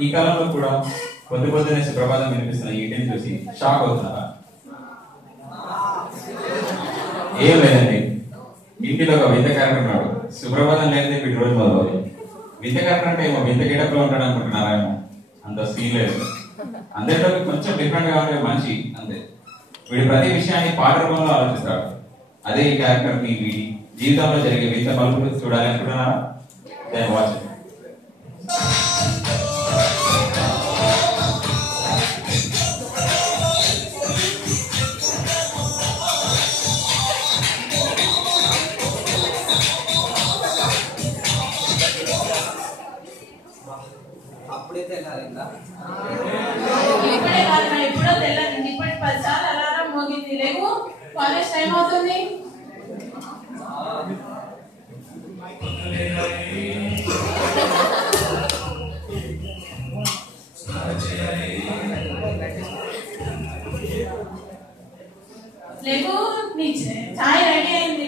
ఈ కాలంలో కూడా పొద్దునే సుప్రభాతం వినిపిస్తున్న ఈ ఇంటిని చూసి షాక్ అవుతున్నారా? ఏం లేదండి, ఇంటిలో ఒక వింత కార్యక్రమం ఉన్నాడు. సుప్రభాతం లేనిదే వీటి రోజు మొదలవుతుంది. వింత కార్యక్రమం అంటే ఏమో వింత గెటప్లో ఉంటాడు అనుకుంటున్నారా? ఏమో అంత సీన్ లేదు. అందరిలో కొంచెం డిఫరెంట్ గా ఉండే మనిషి అంతే. వీడి ప్రతి విషయాన్ని పాట రూపంలో ఆలోచిస్తాడు. అదే ఈ క్యారెక్టర్ మీ వీడి జీవితంలో జరిగే వింత మలుపులు చూడాలి అనుకుంటున్నారా? దాన్ని వాచ్. అప్పుడే తెల్లారిందా? ఎప్పుడో తెల్లారింది. ఇప్పటి 10 సార్లు అలారం మోగింది. లేవు, కాలేజ్ టైం అవుతుంది. లేవు, నీ చాయ్ రెడీ అయింది.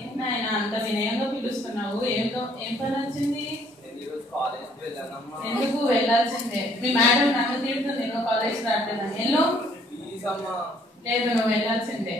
ఏంటైనా అంత వినయంగా పిలుస్తున్నావు? ఏం పని వచ్చింది? ఎందుకు వెళ్ళాల్సిందే? మీ మేడం నన్ను తిడుతుంది నువ్వు కాలేజ్ రావట్లేదని. ఎల్లో లేదు, నువ్వు వెళ్ళాల్సిందే.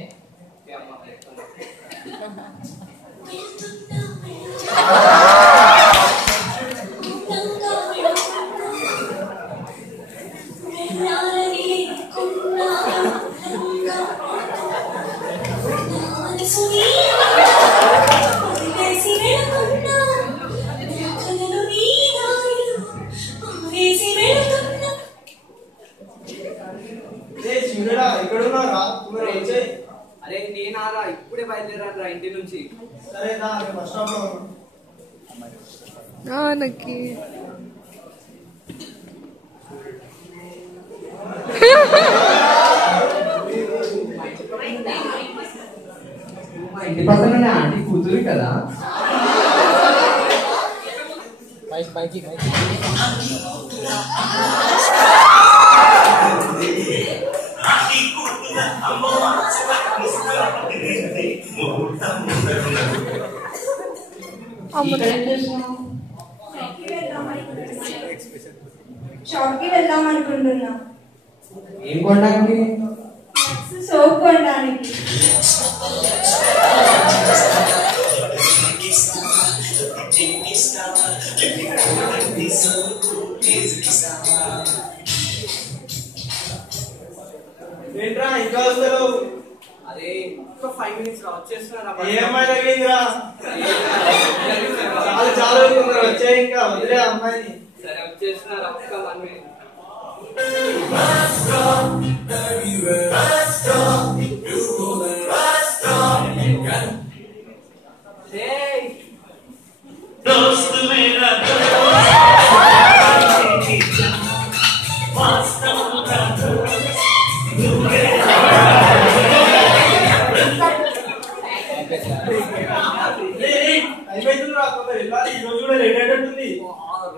అరే నేనారా ఇప్పుడే బయలుదేరా ఇంటి నుంచి. సరేనా బస్ స్టాప్ లో నకి ఇంటి పక్కన ఆంటీ కూతురు కదా. షాప్ కి వెళ్దాం అనుకుంటున్నా. ఏం కొనడానికి? సోప్ కొనడానికి. ఏంట్రా ఇంకా వస్తారు? అదే ఇంకో 5 minutes రా వచ్చేస్తున్నా. చాలా వచ్చాయి ఇంకా వదిలే అమ్మాయిని. సరే వచ్చేస్తున్నారు ఒక్క 1 minute.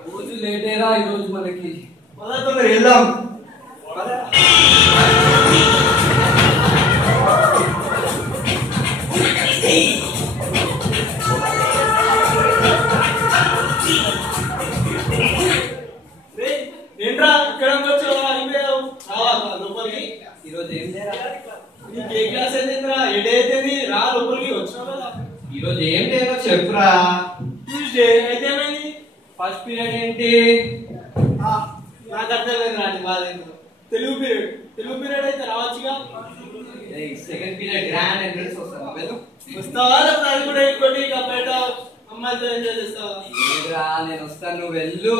రోజు లేటేరా ఈ రోజు మనకి. వెళ్దాం. ఏంట్రా ఇక్కడ లోపలికి? ఈరోజు ఏం లేరా? ఏ క్లాస్ అయితే ఎడైతే రా లోపలికి వచ్చినావు కదా. ఈరోజు ఏం లేదో చెప్పురా. ట్యూస్డే అయితే ఏమైంది? ఫస్ట్ పీరియడ్ ఏంటి? నాకు అర్థమైంది రాని బాధ. తెలుగు పీరియడ్ అయితే రావచ్చుగా. సెకండ్ పీరియడ్ గ్రాండ్ ఎంట్రన్స్ వస్తావా? అది కూడా ఇంకోటి బయట అమ్మాయితో ఎంజాయ్ చేస్తావా? నేను వస్తాను, నువ్వు వెళ్ళు.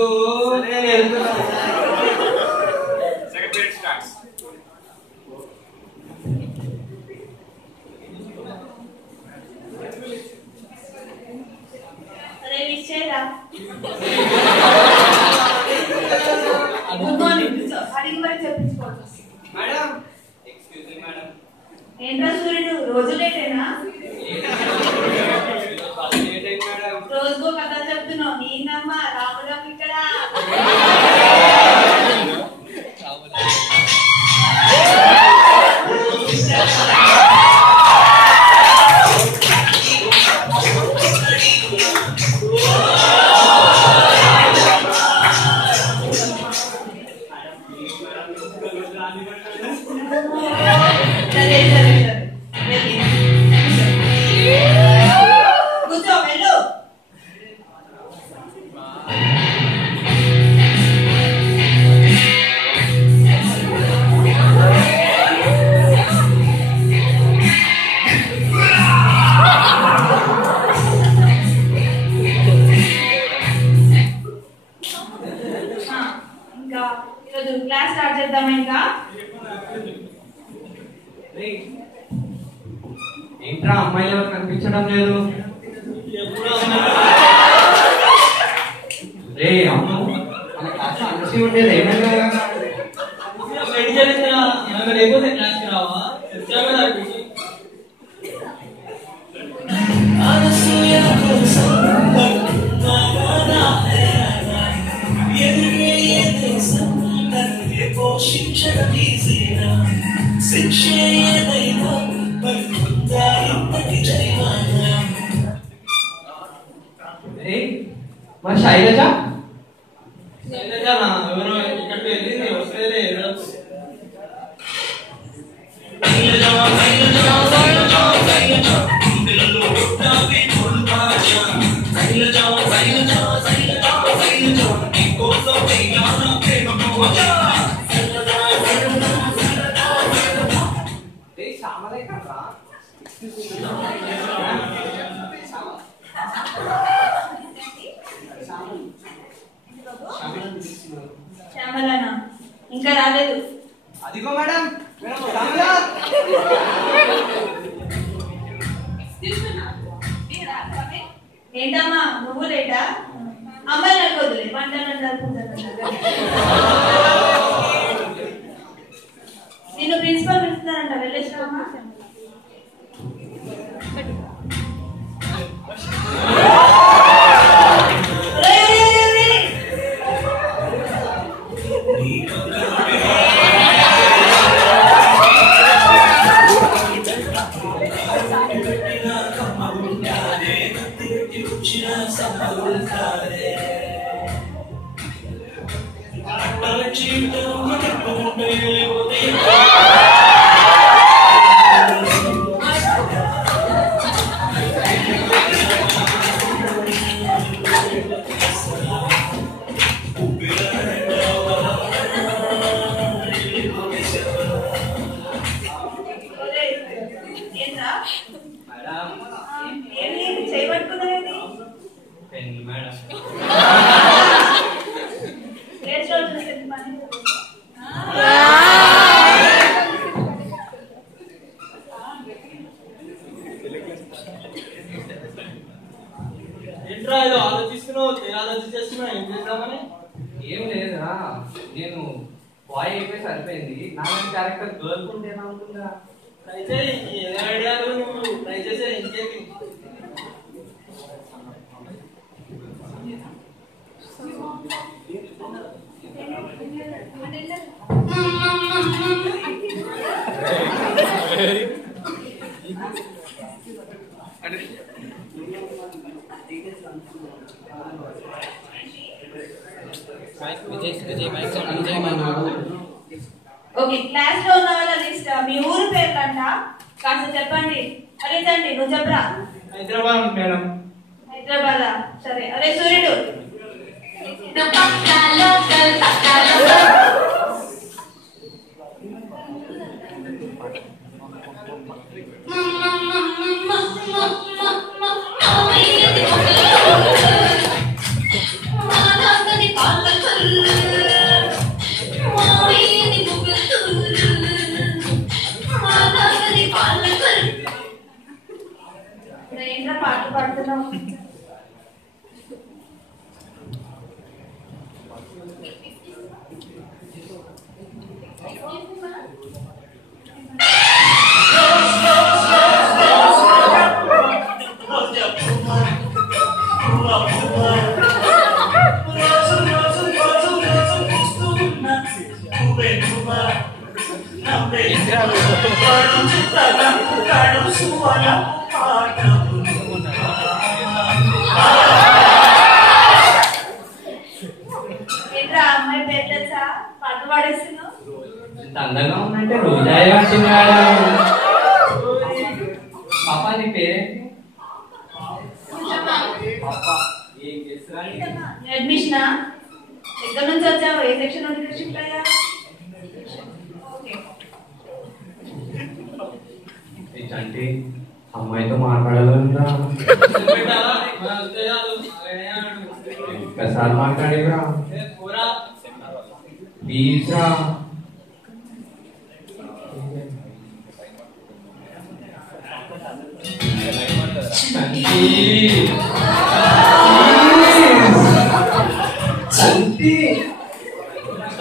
Second period starts. Madam excuse me madam. ఏంట్రా సూర్యుడు రోజు లేటేనా? రోజుకో కథ చెప్తున్నావు. నేనమ్మా రాములమ్మ ఇక్కడ పెడదామా ఇంకా? ఏంట్రా అమ్మాయిలు ఎవరు కనిపించడం లేదు? రే అమ్మ మన క్లాస్ అనసి ఉండేది ఏమైనా లేకపోతే క్లాస్కి రావా? మరి శైలజ ఎవరో ఇక్కడికి వెళ్ళింది వస్తేనే శ్యామలనా ఇంకా రాలేదు. అదిగో మేడం ఏంటమ్మా నువ్వు లేటా? అమ్మాయి నడవద్దులే వంటలు నిన్ను ప్రిన్సిపల్ పిలుస్తున్నారంట, వెళ్ళేసావమ్మా? ఏంట్రా ఏదో ఆలోచిస్తున్నావు, ఆలోచిస్తున్నా ఏం చేద్దామని? ఏం లేదురా, నేను బాయ్ అయిపోయి సరిపోయింది. నా క్యారెక్టర్ గర్ల్ ఉంటే ఎలా ఉంటుందా? ట్రై చేయి, ఏ ఐడియాలు నువ్వు ట్రై చేసే ఇంకేంటి. ఓకే, క్లాస్ లో ఉన్న వాళ్ళ లిస్ట్ మీ ఊరు పేర్లంట కాస్త చెప్పండి. అరేండి, నువ్వు చెప్పరా. హైదరాబాద్ మేడం. హైదరాబాద్ సరే. అరే సూర్యుడు. ఏంట్రా పాటలు పాడుతున్నావు? ఏంట్రా అమ్మాయి పేరు తెలుసా? పాట పాడేస్తున్నావు. ఇంత అందంగా ఉందంటే రోజాయే అంటున్నాడా? పాపా నీ పేరేంటి? ఏం చేస్తున్నా? అడ్మిషనా? ఎక్కడి నుంచి వచ్చావు? ఏ సెక్షన్ నుండి షిఫ్ట్ అయ్యా? అంటే అమ్మాయితో మాట్లాడాలంటా ఒక్కసారి మాట్లాడేవరా ప్లీజ్ రా.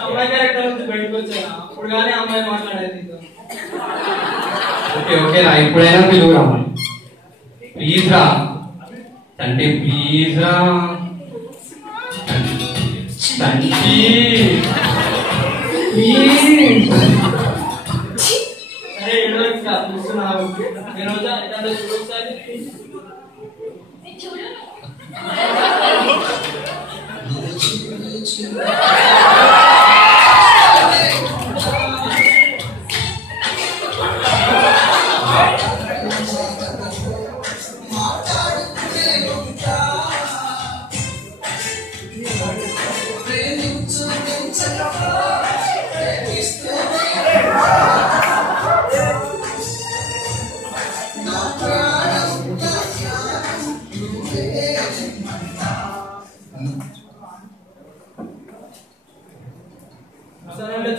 అమ్మాయి క్యారెక్టర్ నుంచి బయటకు వచ్చాను అప్పుడు కానీ అమ్మాయి మాట్లాడేది ఓకే ఓకే రా ఇప్పుడైనా పిలువురా అమ్మాయి ప్లీజ్ రా అంటే ప్లీజ్ రా అరే చూస్తున్నావు ఈ రోజు చూడు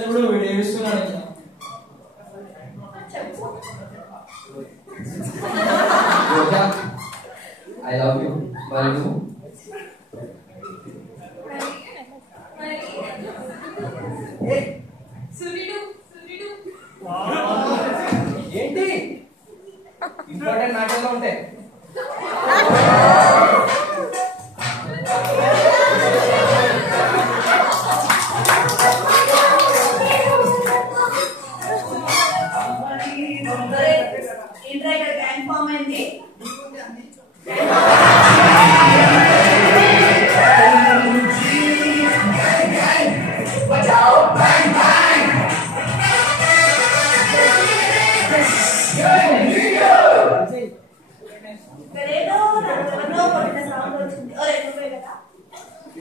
చూడు వీడు ఏడుస్తున్నాడు I love you. But you? ఏంటి ఇంపార్టెంట్ మ్యాటర్లో ఉంటాయి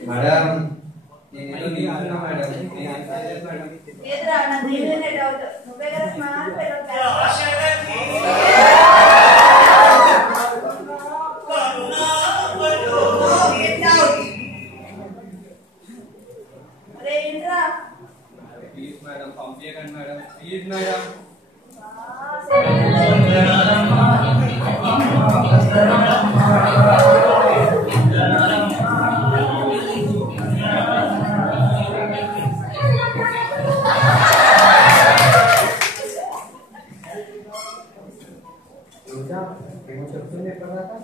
మేడం నేను నీకున్నా మేడం లేదురా నా దీనినే డౌట్ నువ్వే కదా స్మార్ట్ అరే ఏంట్రా ప్లీజ్ మేడం పంపించకండి మేడం ప్లీజ్ మేడం ఏమో చెప్తుంది ఎప్పటిదాకా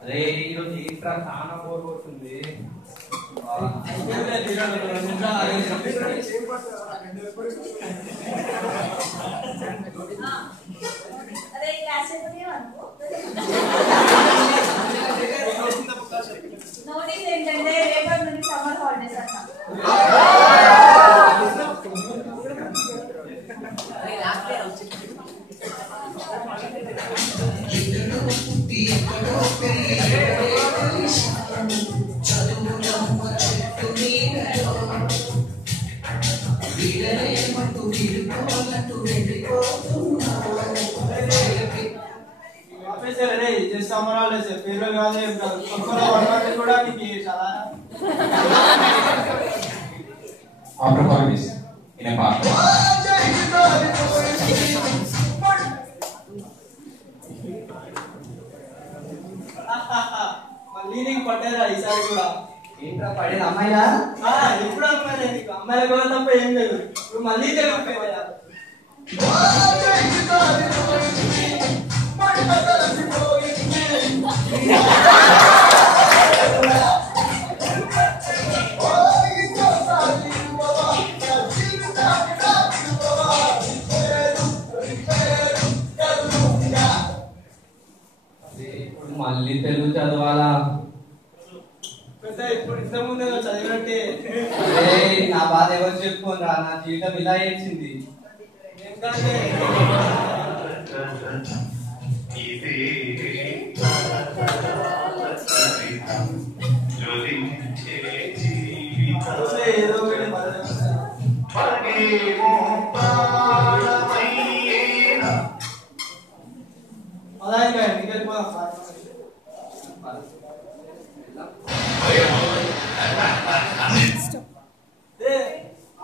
అరే ఈరోజు ఏంట్రా చాలా బోర్ కొడుతుంది అరే క్లాస్ అయిపోయావనుకో నోటీస్ ఏంటంటే రేపటి నుండి సమ్మర్ హాలిడేస్ అన్న పేరు కాదు కూడా నీకు చాలా After holidays, in a park. మళ్ళీ నీకు పట్టారా ఈసారి కూడా ఏంట్రా పడేది అమ్మాయిలా ఎప్పుడు అమ్మాయిలే నీకు అమ్మాయిల కూడా తప్ప ఏం లేదు ఇప్పుడు మళ్ళీ తెలియదు మళ్ళీ తెలుగు చదవాలా ఇప్పుడు ఇంత ముందు చదివినట్టే నా బాధ ఎవరు చెప్పుకోరా నా జీవితం ఇలా ఏడ్చింది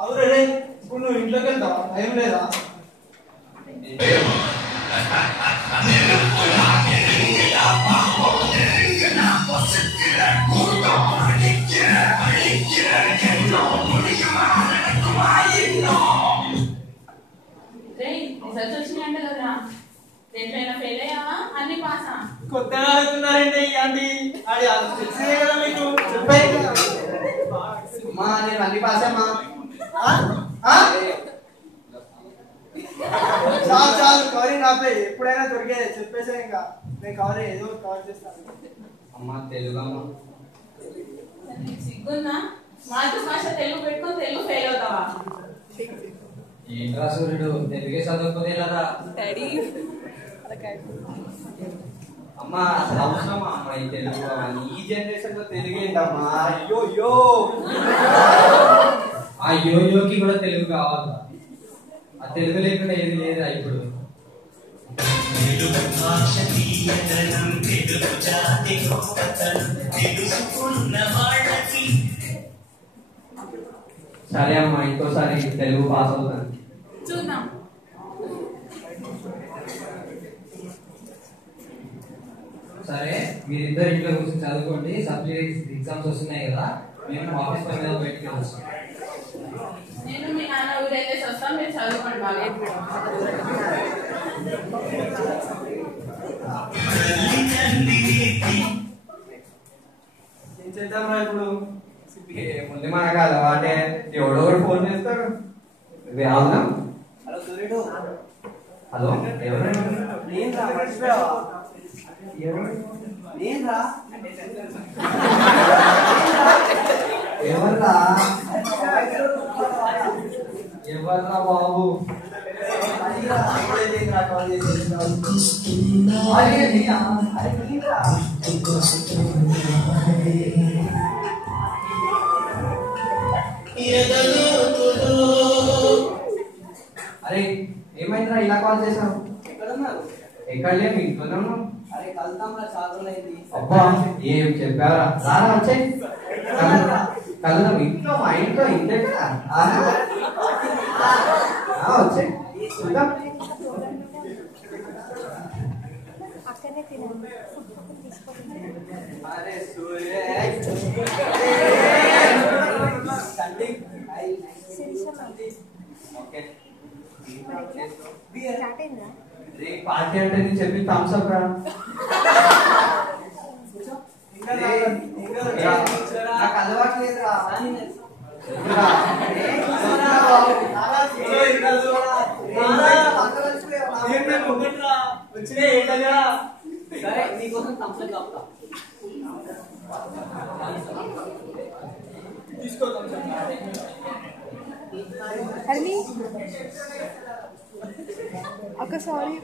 అవురే ఇప్పుడు నువ్వు ఇంట్లోకి వెళ్తావా? భయం లేదా? రిజల్ట్స్ వచ్చినాయంట కదరా, దేంట్లైనా ఫెయిల్ అయ్యావా? అన్ని పాసా? కొత్తగా అడుగుతున్నారండి ఇలాంటి అది తెలిసిందే కదా మీకు. చెప్పాయి అమ్మా నేను అన్ని పాస్ అమ్మా. చాలు చాలు కవరీ నాపై ఎప్పుడైనా దొరికే చెప్పేసా. ఇంకా నేను కవరీ ఏదో కవర్ చేస్తాను. అమ్మా తెలుగు అమ్మా. నీకు సిగ్గుందా? మాతృభాష తెలుగు పెట్టుకొని తెలుగు ఫెయిల్ అవుతావా? ఏంట్రా సూర్యుడు తెలుగే చదువుకునే కదా అమ్మా. అసలు అవసరమా అమ్మా ఈ తెలుగు? ఈ జనరేషన్ లో తెలుగు ఏంటమ్మా? అయ్యో యో ఆ యోయోకి కూడా తెలుగు కావాలా? ఆ తెలుగు లేకుండా ఏది లేదా ఇప్పుడు? సరే అమ్మా ఇంకోసారి తెలుగు పాస్ అవుతాను. చూద్దాం. సరే మీరిద్దరు ఇంట్లో కూర్చొని చదువుకోండి. సప్లీ ఎగ్జామ్స్ వస్తున్నాయి కదా, మేము ఆఫీస్ పని మీద బయటికి వస్తాం. నేను మీ నాన్న ఊరెళ్ళేసి వస్తాను, మీరు చదువుకోండి బాగా. ఏం చేద్దాంరా ఇప్పుడు? ముందు మన కాదు అంటే ఎవడో ఫోన్ చేస్తాడు. అవునా? హలో సూర్యుడు. హలో ఎవరైనా నేనురా, మర్చిపోయావా? నేనురా. ఎవర్రా ఎవర్రా బాబు? అరే ఏమైందిరా ఇలా కాల్ చేసావు? ఎక్కడున్నారు? ఎక్కడ లేవు, ఇంట్లోనే ఉన్నావు. అరే కలుద్దాంరా, చాలా రోజులైంది. అబ్బా ఏం చెప్పావరా? రారా వచ్చాయి కలుద్దాం. ఇంట్లో మా ఇంట్లో ఇంటా వచ్చాయి చూద్దాం. అరే సూర్య పార్టీ అంటే నేను చెప్పి థమ్స్ అప్ రా. నాకు అలవాటు లేదురా. వచ్చినా ఏంటగా? సరే నీకోసం థమ్స్అప్ కాపుతా. తీసుకో థమ్స్అప్. అక్క సారీ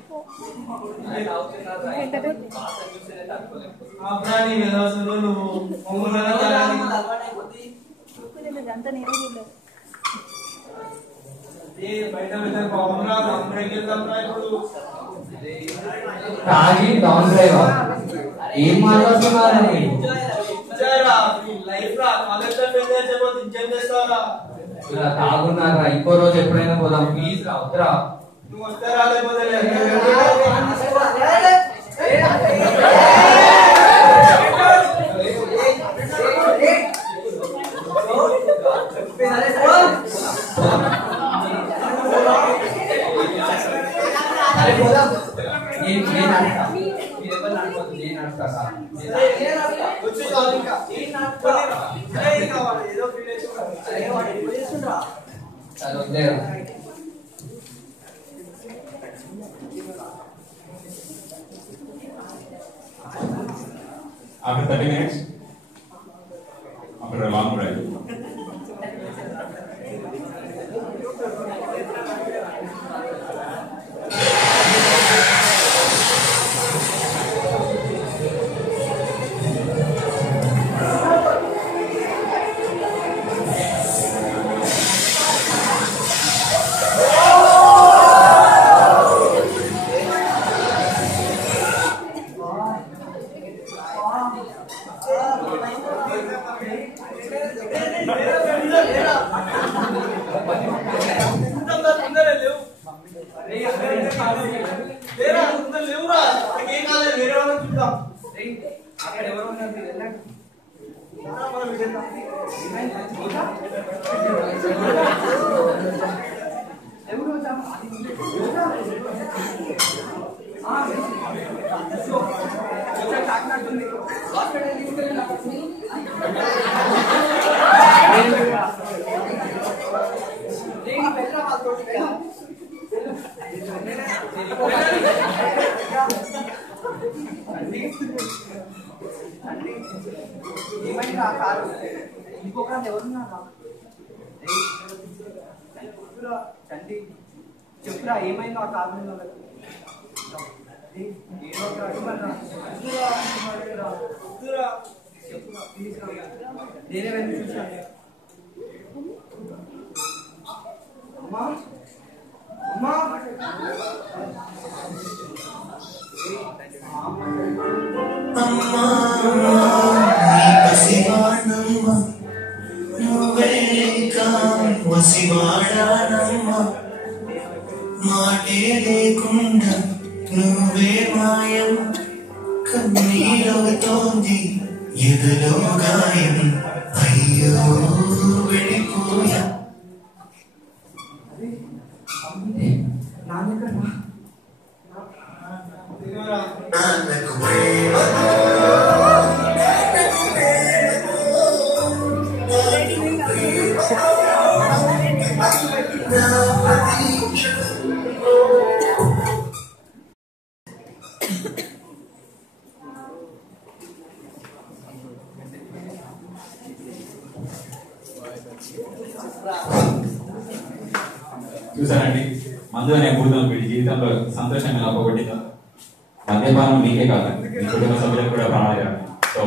అంతా నేనే చూడలేదు. తాగి డౌన్ డ్రైవర్ ఏం మాట్లాడుతున్నారని? ఇలా తాగున్నారా? ఇంకో రోజు ఎప్పుడైనా పోదాం ప్లీజ్ రా. వద్దురా. నువ్వు వస్తే రాలేకపోతే After 30 minutes, after a long drive. అక్కడ ఎవరు ఉన్నారు ఏమైంది ఆ కారు ఇంకొక ఎవరున్నారు చండి చెప్పురా ఏమైందో ఆ కారు మీద నేనే వెళ్ళి చూసాను అమ్మా అమ్మా అమ్మా పసివాణమ్మ నువ్వే లేక వసివాడానమ్మ మాటే లేకుండా నువ్వే మాయం కన్నీరవుతోంది ఎదలో గాయం అయ్యో వెళ్ళిపోయా నాన్నకు చూసారండి, మందు అనే భూతం వీడి జీవితంలో సంతోషంగా లాభపడిందా? మద్యపానం మీకే కాదు, మీ కుటుంబ సభ్యులకు కూడా ప్రాణాలు. సో